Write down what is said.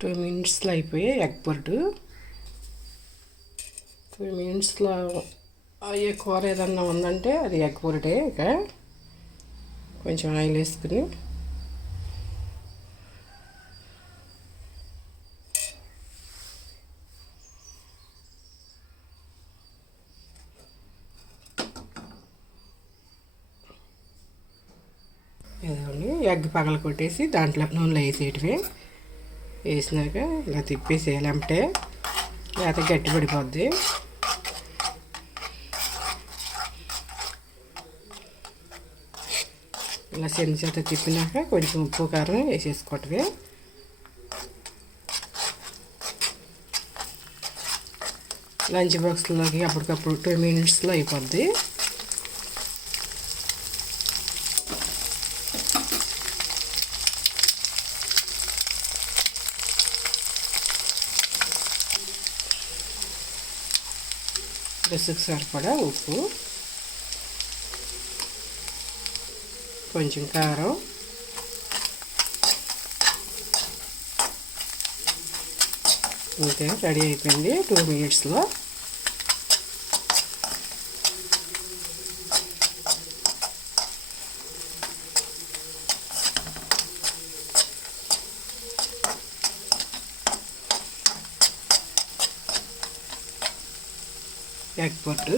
2 మినిట్స్లో అయిపోయాయి ఎగ్ పొట్టు. 2 మినిట్స్లో అయ్యే కూర ఏదన్నా ఉందంటే అది ఎగ్ పొరటే. ఇక కొంచెం ఆయిల్ వేసుకుని ఇదిగోండి ఎగ్ పగల కొట్టేసి దాంట్లో నూనెలో వేసేయటమే. వేసినాక ఇలా తిప్పేసేయాలి అంటే, లేకపోతే గట్టి పడిపోద్ది. ఇలా శనగ చేత తిప్పినాక కొంచెం ఉప్పు కారం వేసేసుకోవటమే. లంచ్ బాక్స్లోకి అప్పటికప్పుడు 2 మినిట్స్లో అయిపోద్ది. రుచికి సరిపడా ఉప్పు, కొంచెం కారం, అంతే రెడీ అయిపోయింది 2 మినిట్స్లో. ఎగ్ పొట్టు